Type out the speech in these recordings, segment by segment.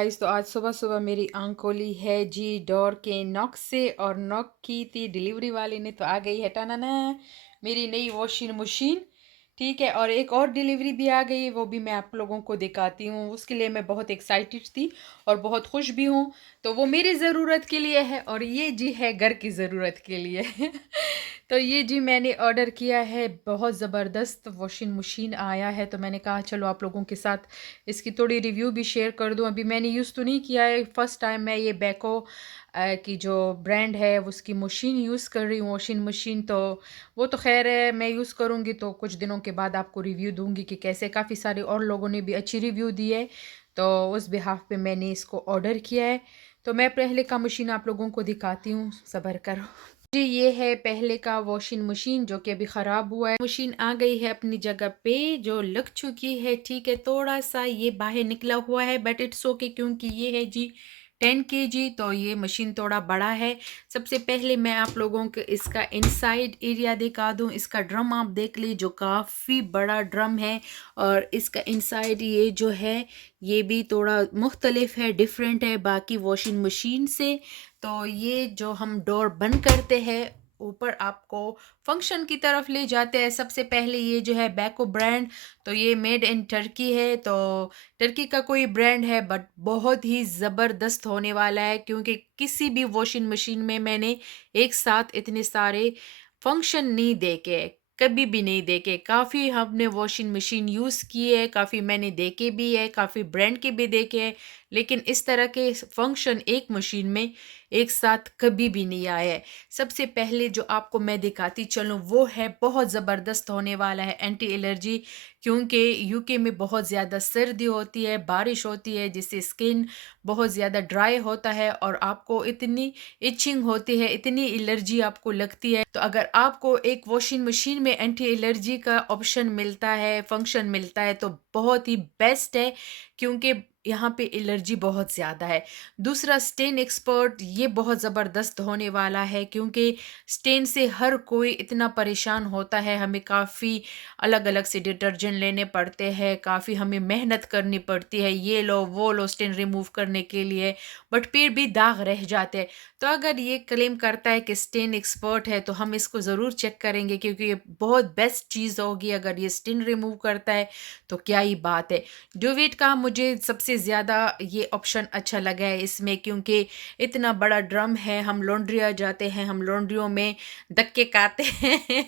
Guys तो आज सुबह-सुबह मेरी आँख खोली है जी डोर के नॉक से और नॉक की थी डिलीवरी वाले ने तो आ गई है टनाना मेरी नई वॉशिंग मशीन। ठीक है और एक और डिलीवरी भी आ गई है वो भी मैं आप लोगों को दिखाती हूँ। उसके लिए मैं बहुत एक्साइटेड थी और बहुत खुश भी हूँ। तो वो मेरी ज़रूरत के लिए है और ये जी है घर की ज़रूरत के लिए। तो ये जी मैंने ऑर्डर किया है, बहुत ज़बरदस्त वॉशिंग मशीन आया है तो मैंने कहा चलो आप लोगों के साथ इसकी थोड़ी रिव्यू भी शेयर कर दूँ। अभी मैंने यूज़ तो नहीं किया है, फर्स्ट टाइम मैं ये बेको की जो ब्रांड है उसकी मशीन यूज़ कर रही हूँ वॉशिंग मशीन। तो वो तो ख़ैर है मैं यूज़ करूँगी तो कुछ दिनों के बाद आपको रिव्यू दूँगी कि कैसे। काफ़ी सारे और लोगों ने भी अच्छी रिव्यू दी है, तो उस बिहाफ़ पे मैंने इसको ऑर्डर किया है। तो मैं पहले का मशीन आप लोगों को दिखाती हूँ, सब्र करो। जी ये है पहले का वॉशिंग मशीन जो कि अभी ख़राब हुआ है। मशीन आ गई है अपनी जगह पे जो लग चुकी है, ठीक है। थोड़ा-सा ये बाहर निकला हुआ है बट इट्स ओके क्योंकि ये है जी 10 केजी तो ये मशीन थोड़ा बड़ा है। सबसे पहले मैं आप लोगों को इसका इनसाइड एरिया दिखा दूँ। इसका ड्रम आप देख लीजिए जो काफ़ी बड़ा ड्रम है और इसका इनसाइड ये जो है ये भी थोड़ा मुख्तलिफ है, डिफरेंट है बाकी वॉशिंग मशीन से। तो ये जो हम डोर बंद करते हैं ऊपर आपको फंक्शन की तरफ ले जाते हैं। सबसे पहले ये जो है बैको ब्रांड, तो ये मेड इन टर्की है। तो टर्की का कोई ब्रांड है बट बहुत ही ज़बरदस्त होने वाला है क्योंकि किसी भी वॉशिंग मशीन में मैंने एक साथ इतने सारे फंक्शन नहीं देखे हैं, कभी भी नहीं देखे। काफ़ी हमने वॉशिंग मशीन यूज़ की है, काफ़ी मैंने देखे भी है, काफ़ी ब्रांड के भी देखे हैं, लेकिन इस तरह के फंक्शन एक मशीन में एक साथ कभी भी नहीं आए हैं। सबसे पहले जो आपको मैं दिखाती चलूँ वो है बहुत ज़बरदस्त होने वाला है एंटी एलर्जी, क्योंकि यूके में बहुत ज़्यादा सर्दी होती है, बारिश होती है जिससे स्किन बहुत ज़्यादा ड्राई होता है और आपको इतनी इचिंग होती है, इतनी एलर्जी आपको लगती है। तो अगर आपको एक वॉशिंग मशीन में एंटी एलर्जी का ऑप्शन मिलता है, फंक्शन मिलता है तो बहुत ही बेस्ट है क्योंकि यहाँ पे एलर्जी बहुत ज़्यादा है। दूसरा स्टेन एक्सपर्ट ये बहुत ज़बरदस्त होने वाला है क्योंकि स्टेन से हर कोई इतना परेशान होता है, हमें काफ़ी अलग-अलग से डिटर्जेंट लेने पड़ते हैं, काफ़ी हमें मेहनत करनी पड़ती है, ये लो, वो लो स्टेन रिमूव करने के लिए, बट फिर भी दाग रह जाते हैं। तो अगर ये क्लेम करता है कि स्टेन एक्सपर्ट है तो हम इसको ज़रूर चेक करेंगे क्योंकि ये बहुत बेस्ट चीज़ होगी। अगर ये स्टेन रिमूव करता है तो क्या ही बात है। डुवेट का मुझे सबसे ज़्यादा ये ऑप्शन अच्छा लगा है इसमें क्योंकि इतना बड़ा ड्रम है, हम लॉन्ड्रिया जाते हैं, हम लॉन्ड्रियों में धक्के खाते हैं,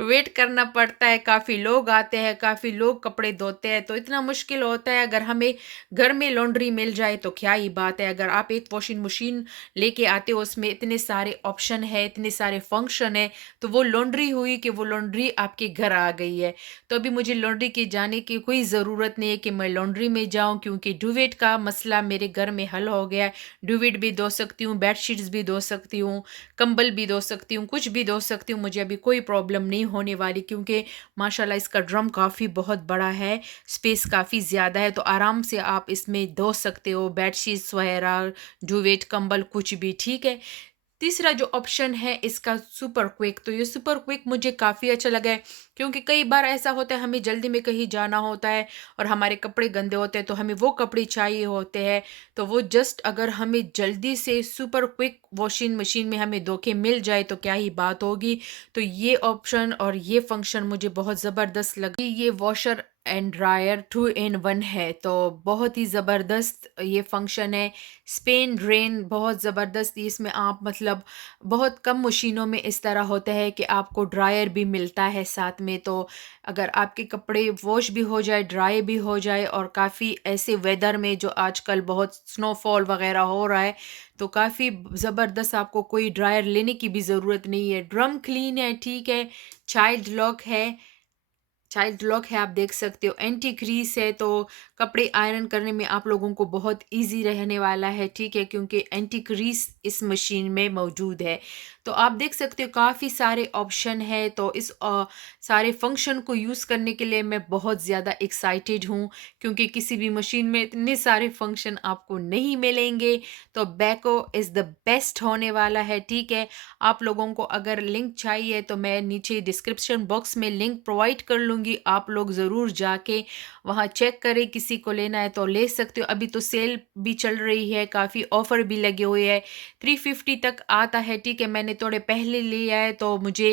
वेट करना पड़ता है, काफ़ी लोग आते हैं, काफ़ी लोग कपड़े धोते हैं, तो इतना मुश्किल होता है। अगर हमें घर में लॉन्ड्री मिल जाए तो क्या ही बात है। अगर आप एक वॉशिंग मशीन लेके आते हो उसमें इतने सारे ऑप्शन है, इतने सारे फंक्शन है, तो वो लॉन्ड्री हुई कि वो लॉन्ड्री आपके घर आ गई है। तो अभी मुझे लॉन्ड्री के जाने की कोई ज़रूरत नहीं है कि मैं लॉन्ड्री में जाऊँ क्योंकि डुवेट का मसला मेरे घर में हल हो गया है। डुवेट भी धो सकती हूँ, बेडशीट्स भी धो सकती हूँ, कंबल भी धो सकती हूँ, कुछ भी धो सकती हूँ। मुझे अभी कोई प्रॉब्लम नहीं होने वाली क्योंकि माशाल्लाह इसका ड्रम काफ़ी बहुत बड़ा है, स्पेस काफ़ी ज़्यादा है, तो आराम से आप इसमें धो सकते हो बेडशीट्स वगैरह, डुवेट, कंबल कुछ भी, ठीक है। तीसरा जो ऑप्शन है इसका सुपर क्विक, तो ये सुपर क्विक मुझे काफ़ी अच्छा लगा है क्योंकि कई बार ऐसा होता है हमें जल्दी में कहीं जाना होता है और हमारे कपड़े गंदे होते हैं तो हमें वो कपड़े चाहिए होते हैं। तो वो जस्ट अगर हमें जल्दी से सुपर क्विक वॉशिंग मशीन में हमें धो के मिल जाए तो क्या ही बात होगी। तो ये ऑप्शन और ये फंक्शन मुझे बहुत ज़बरदस्त लगी। ये वॉशर एंड ड्रायर 2 इन 1 है तो बहुत ही ज़बरदस्त ये फंक्शन है। स्पेन ड्रेन बहुत ज़बरदस्त, इसमें आप मतलब बहुत कम मशीनों में इस तरह होता है कि आपको ड्रायर भी मिलता है साथ में। तो अगर आपके कपड़े वॉश भी हो जाए, ड्राई भी हो जाए और काफ़ी ऐसे वेदर में जो आजकल बहुत स्नोफॉल वगैरह हो रहा है तो काफ़ी ज़बरदस्त, आपको कोई ड्रायर लेने की भी ज़रूरत नहीं है। ड्रम क्लीन है, ठीक है, चाइल्ड लॉक है, चाइल्ड लॉक है, आप देख सकते हो, एंटी ग्रीस है, तो कपड़े आयरन करने में आप लोगों को बहुत इजी रहने वाला है, ठीक है, क्योंकि एंटी ग्रीस इस मशीन में मौजूद है। तो आप देख सकते हो काफ़ी सारे ऑप्शन है। तो इस सारे फंक्शन को यूज़ करने के लिए मैं बहुत ज़्यादा एक्साइटेड हूँ क्योंकि किसी भी मशीन में इतने सारे फंक्शन आपको नहीं मिलेंगे। तो बैको इज़ द बेस्ट होने वाला है, ठीक है। आप लोगों को अगर लिंक चाहिए तो मैं नीचे डिस्क्रिप्शन बॉक्स में लिंक प्रोवाइड कर लूँगी, आप लोग ज़रूर जाके वहाँ चेक करें कि किसी को लेना है तो ले सकते हो। अभी तो सेल भी चल रही है, काफ़ी ऑफ़र भी लगे हुए हैं, 350 तक आता है, ठीक है। मैंने थोड़े पहले लिया है तो मुझे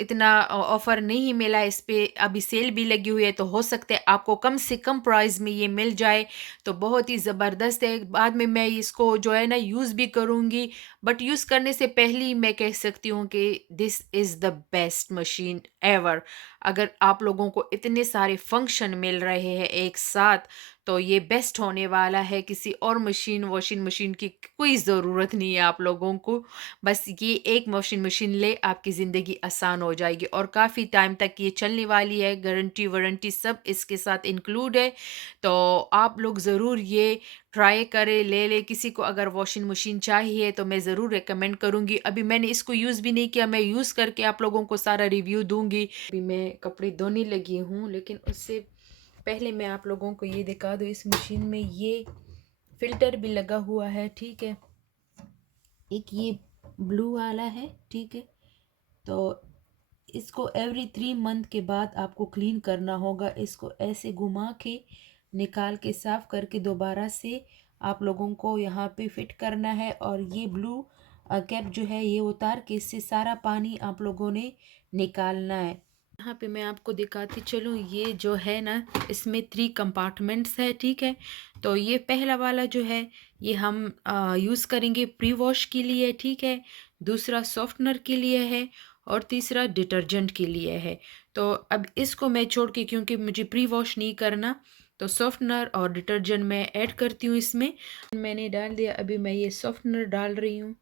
इतना ऑफ़र नहीं मिला इस पे, अभी सेल भी लगी हुई है तो हो सकता है आपको कम से कम प्राइस में ये मिल जाए, तो बहुत ही ज़बरदस्त है। बाद में मैं इसको जो है ना यूज़ भी करूँगी, बट यूज़ करने से पहले ही मैं कह सकती हूँ कि this is the best machine ever. अगर आप लोगों को इतने सारे फंक्शन मिल रहे हैं एक साथ, तो ये बेस्ट होने वाला है। किसी और मशीन वॉशिंग मशीन की कोई ज़रूरत नहीं है आप लोगों को। बस ये एक वॉशिंग मशीन ले, आपकी ज़िंदगी आसान हो जाएगी और काफ़ी टाइम तक ये चलने वाली है। गारंटी वारंटी सब इसके साथ इंक्लूड है, तो आप लोग ज़रूर ये ट्राई करें, ले लें। किसी को अगर वॉशिंग मशीन चाहिए तो मैं ज़रूर रिकमेंड करूँगी। अभी मैंने इसको यूज़ भी नहीं किया, मैं यूज़ करके आप लोगों को सारा रिव्यू दूँगी। अभी मैं कपड़े धोने लगी हूँ, लेकिन उससे पहले मैं आप लोगों को ये दिखा दूँ, इस मशीन में ये फ़िल्टर भी लगा हुआ है, ठीक है। एक ये ब्लू वाला है, ठीक है। तो इसको एवरी 3 मंथ के बाद आपको क्लीन करना होगा। इसको ऐसे घुमा के निकाल के साफ करके दोबारा से आप लोगों को यहाँ पे फिट करना है, और ये ब्लू कैप जो है ये उतार के इससे सारा पानी आप लोगों ने निकालना है। यहाँ पे मैं आपको दिखाती चलूँ, ये जो है ना इसमें 3 कंपार्टमेंट्स है, ठीक है। तो ये पहला वाला जो है ये हम यूज़ करेंगे प्री वॉश के लिए, ठीक है। दूसरा सॉफ्टनर के लिए है, और तीसरा डिटर्जेंट के लिए है। तो अब इसको मैं छोड़ के, क्योंकि मुझे प्री वॉश नहीं करना, तो सॉफ्टनर और डिटर्जेंट मैं ऐड करती हूँ इसमें। मैंने डाल दिया, अभी मैं ये सॉफ्टनर डाल रही हूँ,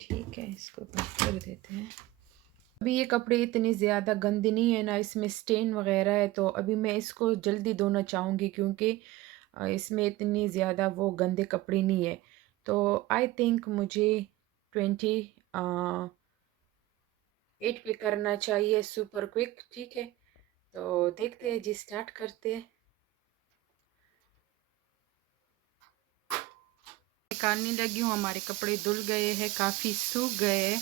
ठीक है। इसको बंद कर देते हैं। अभी ये कपड़े इतने ज़्यादा गंदे नहीं है ना, इसमें स्टेन वगैरह है, तो अभी मैं इसको जल्दी धोना चाहूँगी, क्योंकि इसमें इतनी ज़्यादा वो गंदे कपड़े नहीं है। तो आई थिंक मुझे 28 पे करना चाहिए, सुपर क्विक, ठीक है। तो देखते हैं जी, स्टार्ट करते हैं। निकालने लगी हूँ, हमारे कपड़े धुल गए हैं, काफ़ी सूख गए हैं।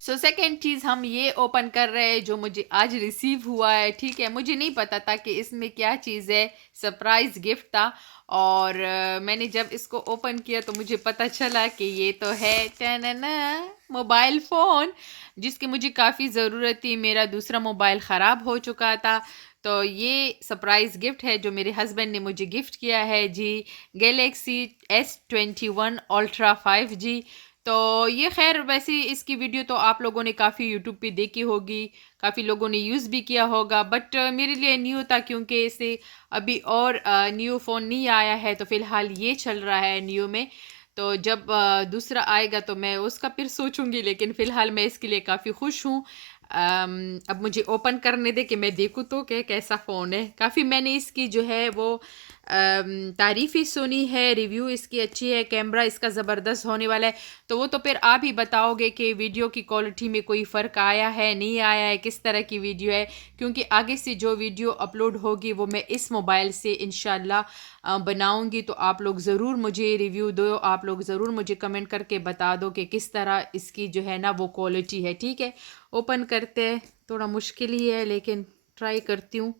सो सेकेंड चीज़ हम ये ओपन कर रहे हैं जो मुझे आज रिसीव हुआ है, ठीक है। मुझे नहीं पता था कि इसमें क्या चीज़ है, सरप्राइज़ गिफ्ट था। और मैंने जब इसको ओपन किया तो मुझे पता चला कि ये तो है टनना मोबाइल फ़ोन, जिसकी मुझे काफ़ी ज़रूरत थी। मेरा दूसरा मोबाइल ख़राब हो चुका था, तो ये सरप्राइज़ गिफ्ट है जो मेरे हस्बैंड ने मुझे गिफ्ट किया है जी, गैलेक्सी S21 अल्ट्रा 5G। तो ये खैर वैसे इसकी वीडियो तो आप लोगों ने काफ़ी यूट्यूब पे देखी होगी, काफ़ी लोगों ने यूज़ भी किया होगा, बट मेरे लिए न्यू था, क्योंकि इसे अभी और न्यू फ़ोन नहीं आया है, तो फ़िलहाल ये चल रहा है न्यू में। तो जब दूसरा आएगा तो मैं उसका फिर सोचूंगी, लेकिन फ़िलहाल मैं इसके लिए काफ़ी खुश हूँ। अब मुझे ओपन करने दे कि मैं देखूँ तो कि कैसा फ़ोन है। काफ़ी मैंने इसकी जो है वो तारीफ़ ही सुनी है, रिव्यू इसकी अच्छी है, कैमरा इसका ज़बरदस्त होने वाला है। तो वो तो फिर आप ही बताओगे कि वीडियो की क्वालिटी में कोई फ़र्क आया है, नहीं आया है, किस तरह की वीडियो है। क्योंकि आगे से जो वीडियो अपलोड होगी वो मैं इस मोबाइल से इंशाल्लाह बनाऊंगी, तो आप लोग ज़रूर मुझे रिव्यू दो, आप लोग ज़रूर मुझे कमेंट करके बता दो कि किस तरह इसकी जो है ना वो क्वालिटी है, ठीक है। ओपन करते हैं, थोड़ा मुश्किल ही है लेकिन ट्राई करती हूँ।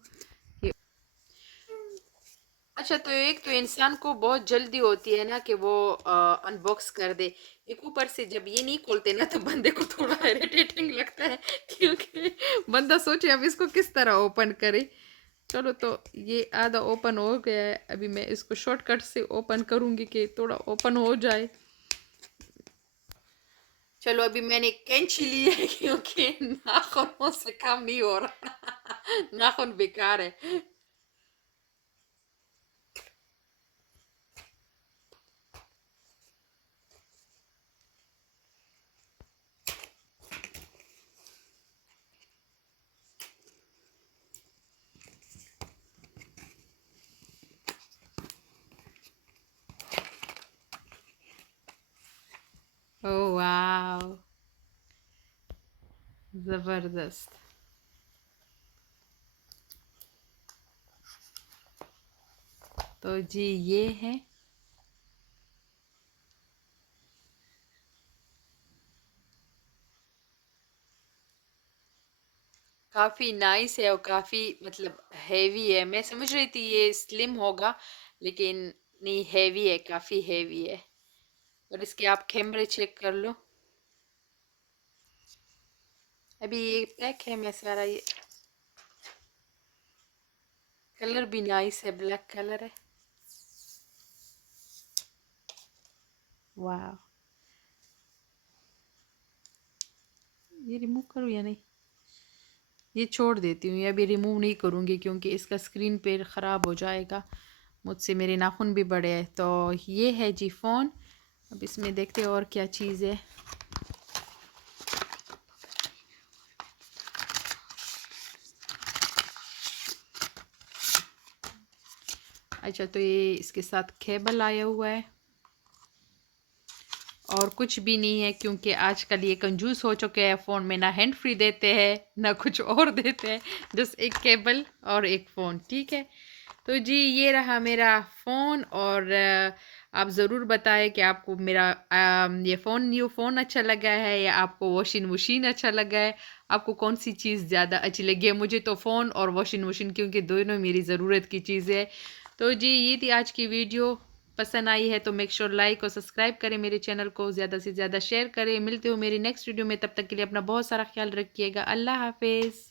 अच्छा, तो एक तो इंसान को बहुत जल्दी होती है ना कि वो अनबॉक्स कर दे। एक ऊपर से जब ये नहीं खोलते ना तो बंदे को थोड़ा इरिटेटिंग लगता है, क्योंकि बंदा सोचे अब इसको किस तरह ओपन करे। चलो, तो ये आधा ओपन हो गया है, अभी मैं इसको शॉर्टकट से ओपन करूंगी कि थोड़ा ओपन हो जाए। चलो, अभी मैंने कैंची ली है क्योंकि नाखूनों से काम नहीं हो रहा। नाखून बेकार है। ज़बरदस्त। तो जी ये है। काफ़ी नाइस है और काफ़ी मतलब हैवी है। मैं समझ रही थी ये स्लिम होगा, लेकिन नहीं, हैवी है, काफ़ी हैवी है। और इसके आप कैमरे चेक कर लो। अभी ये पैक है मैं सारा, ये कलर भी नाइस है, ब्लैक कलर है। वाह, ये रिमूव करूँ या नहीं? ये छोड़ देती हूँ, ये अभी रिमूव नहीं करूँगी क्योंकि इसका स्क्रीन पे ख़राब हो जाएगा। मुझसे मेरे नाखून भी बड़े हैं। तो ये है जी फ़ोन। अब इसमें देखते हैं और क्या चीज़ है। अच्छा, तो ये इसके साथ केबल आया हुआ है और कुछ भी नहीं है, क्योंकि आजकल ये कंजूस हो चुके हैं। फ़ोन में ना हैंड फ्री देते हैं ना कुछ और देते हैं, जस्ट एक केबल और एक फ़ोन, ठीक है। तो जी ये रहा मेरा फ़ोन। और आप ज़रूर बताएं कि आपको मेरा ये फ़ोन, न्यू फ़ोन अच्छा लगा है या आपको वॉशिंग मशीन अच्छा लगा है। आपको कौन सी चीज़ ज़्यादा अच्छी लगी है? मुझे तो फ़ोन और वॉशिंग मशीन, क्योंकि दोनों मेरी ज़रूरत की चीज़ें है। तो जी ये थी आज की वीडियो। पसंद आई है तो मेक श्योर लाइक और सब्सक्राइब करें, मेरे चैनल को ज़्यादा से ज़्यादा शेयर करें। मिलते हो मेरी नेक्स्ट वीडियो में, तब तक के लिए अपना बहुत सारा ख्याल रखिएगा। अल्लाह हाफिज़।